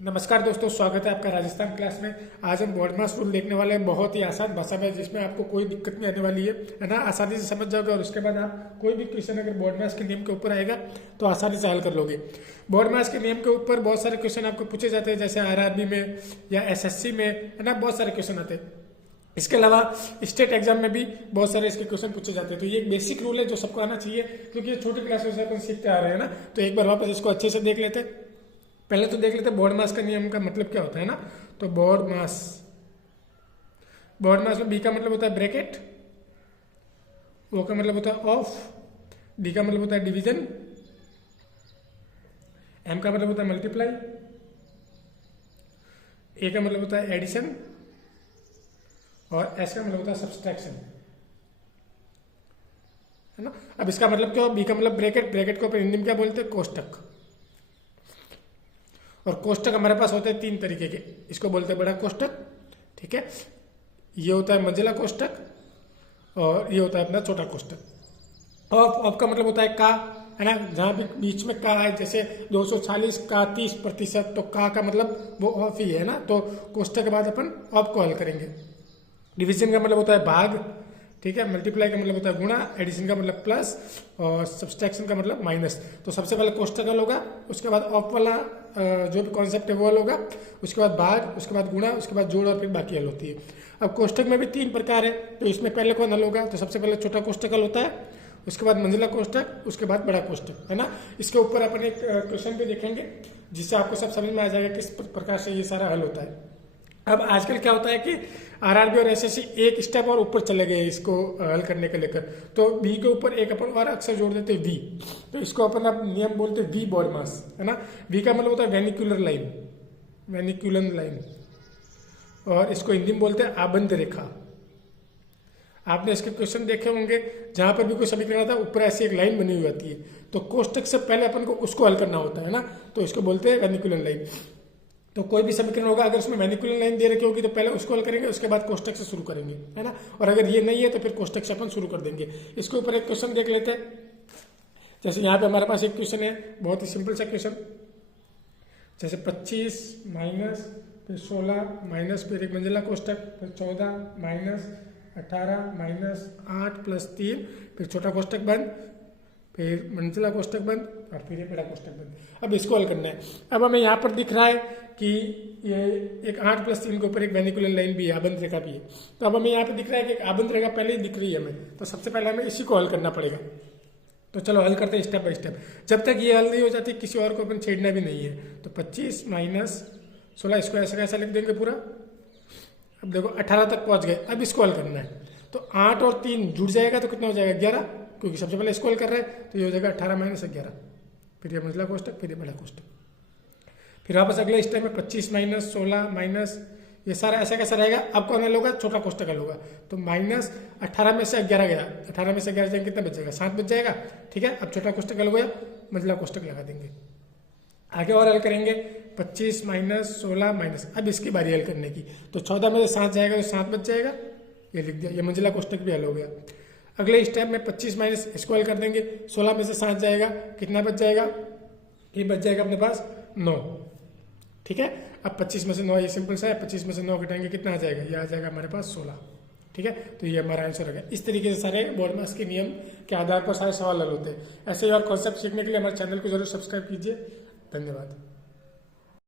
नमस्कार दोस्तों, स्वागत है आपका राजस्थान क्लास में। आज हम बोर्ड मास रूल देखने वाले हैं, बहुत ही आसान भाषा में, जिसमें आपको कोई दिक्कत नहीं आने वाली है ना। आसानी से समझ जाओगे और उसके बाद आप कोई भी क्वेश्चन अगर बोर्ड मास के नियम के ऊपर आएगा तो आसानी से हल कर लोगे। बोर्ड मास के नियम के ऊपर बहुत सारे क्वेश्चन आपको पूछे जाते हैं, जैसे आरआरबी में या एसएससी में, है ना, बहुत सारे क्वेश्चन आते हैं। इसके अलावा स्टेट एग्जाम में भी बहुत सारे इसके क्वेश्चन पूछे जाते हैं। तो ये एक बेसिक रूल है जो सबको आना चाहिए, क्योंकि ये छोटी क्लासों से अपन सीखते आ रहे हैं ना। तो एक बार वापस इसको अच्छे से देख लेते हैं। पहले तो देख लेते हैं बोर्ड मास का नियम का मतलब क्या होता है ना। तो बोर्ड मास में बी का मतलब होता है ब्रैकेट, ओ का मतलब होता है ऑफ, डी का मतलब होता है डिवीजन, एम का मतलब होता है मल्टीप्लाई, ए का मतलब होता है एडिशन और एस का मतलब होता है सब्सट्रैक्शन, है ना। अब इसका मतलब क्या हो, बी का मतलब ब्रैकेट, ब्रैकेट को अपन हिंदी में क्या बोलते हैं, कोष्टक। और कोष्टक हमारे पास होते हैं तीन तरीके के, इसको बोलते हैं बड़ा कोष्टक, ठीक है। ये होता है मंजिला कोष्टक और ये होता है अपना छोटा कोष्टक। ऑफ का मतलब होता है का, है ना, जहां भी बीच में का है, जैसे 240 का 30%, तो का मतलब वो ऑफ ही है ना। तो कोष्टक के बाद अपन ऑफ को हल करेंगे। डिवीजन का मतलब होता है भाग, ठीक है। मल्टीप्लाई का मतलब होता है गुणा, एडिशन का मतलब प्लस और सब्सट्रैक्शन का मतलब माइनस। तो सबसे पहले कोष्टक हल होगा, उसके बाद ऑफ वाला जो भी कॉन्सेप्ट है वो हल होगा, उसके बाद भाग, उसके बाद गुणा, उसके बाद जोड़ और फिर बाकी हल होती है। अब कोष्टक में भी तीन प्रकार है, तो इसमें पहले कौन हल होगा, तो सबसे पहले छोटा कोष्टक हल होता है, उसके बाद मंजिला कोष्टक, उसके बाद बड़ा कोष्टक, है ना। इसके ऊपर अपन एक क्वेश्चन भी देखेंगे जिससे आपको सब समझ में आ जाएगा किस प्रकार से ये सारा हल होता है। अब आजकल क्या होता है कि आरआरबी और एसएससी एक स्टेप और ऊपर चले गए इसको हल करने को लेकर। तो बी के ऊपर एक अपन और अक्षर जोड़ देते हैं वी, तो इसको अपन अब नियम बोलते हैं वी बोर्ड मास, है ना। वी का मतलब होता है वेनिकुलर लाइन, वेनिकुलर लाइन, और इसको हिंदी में बोलते हैं आबंध रेखा। आपने इसके क्वेश्चन देखे होंगे, जहां पर भी कोई समीकरण आता है ऊपर ऐसी एक लाइन बनी हुई आती है, तो कोष्टक से पहले अपन को उसको हल करना होता है ना, तो इसको बोलते हैं वेनिकुलर लाइन। तो कोई भी समीकरण होगा, अगर उसमें वेनिकुलर लाइन दे रखी होगी तो पहले उसको हल करेंगे, उसके बाद कोष्टक से शुरू करेंगे, है ना। और अगर ये नहीं है तो फिर कोष्टक से अपन शुरू कर देंगे। इसके ऊपर एक क्वेश्चन देख लेते हैं। जैसे यहाँ पे हमारे पास एक क्वेश्चन है, बहुत ही सिंपल सा क्वेश्चन, जैसे 25 माइनस फिर 16 माइनस फिर एक मंजिला कोष्टक, फिर 14 माइनस 18 माइनस 8 प्लस 3, फिर छोटा कोष्टक बंद, फिर मंजिला कोष्टक बंद और फिर ये बड़ा कोष्टक बंद। अब इसको हल करना है। अब हमें यहाँ पर दिख रहा है कि ये एक 8 प्लस 3 के ऊपर एक वेनिकुलर लाइन भी है, आबंध रेखा भी है। तो अब हमें यहाँ पे दिख रहा है कि एक आबंध रेखा पहले ही दिख रही है हमें, तो सबसे पहले हमें इसी को हल करना पड़ेगा। तो चलो हल करते हैं स्टेप बाय स्टेप। जब तक ये हल नहीं हो जाती किसी और को अपन छेड़ना भी नहीं है। तो 25 माइनस 16, इसको ऐसा कैसा लिख देंगे पूरा। अब देखो 18 तक पहुंच गए, अब इसको हल करना है। तो 8 और 3 जुड़ जाएगा तो कितना हो जाएगा, 11, क्योंकि सबसे पहले इसको हल कर रहे हैं, तो ये हो जाएगा 18 माइनस 11, फिर ये मंजिला कोष्टक, फिर ये बड़ा कोष्टक। फिर वापस अगले स्टेप में 25 माइनस 16 माइनस, ये सारा ऐसा कैसा रहेगा। अब कौन हल होगा, छोटा कोष्टक हल होगा। तो माइनस 18 में से 11 गया, 18 में से 11 जाएंगे कितना बच जाएगा, 7 बच जाएगा, ठीक है। अब छोटा कोष्टक हल हो गया, मंजिला कोष्टक लगा देंगे। आगे और हल करेंगे 25 माइनस 16 माइनस, अब इसकी बारी हल करने की। तो 14 में से 7 जाएगा तो 7 बच जाएगा, ये लिख दिया, ये मंजिला कोष्टक भी हल हो गया। अगले स्टेप में 25 माइनस इसको हल कर देंगे, 16 में से 7 जाएगा, कितना बच जाएगा, ये बच जाएगा अपने पास 9, ठीक है। अब 25 में से 9, ये सिंपल सा है, 25 में से 9 घटाएंगे कितना आ जाएगा, ये आ जाएगा हमारे पास 16, ठीक है। तो ये हमारा आंसर है। इस तरीके से सारे बोर्ड मास के नियम के आधार पर सारे सवाल हल होते हैं। ऐसे ही और कॉन्सेप्ट सीखने के लिए हमारे चैनल को जरूर सब्सक्राइब कीजिए। धन्यवाद।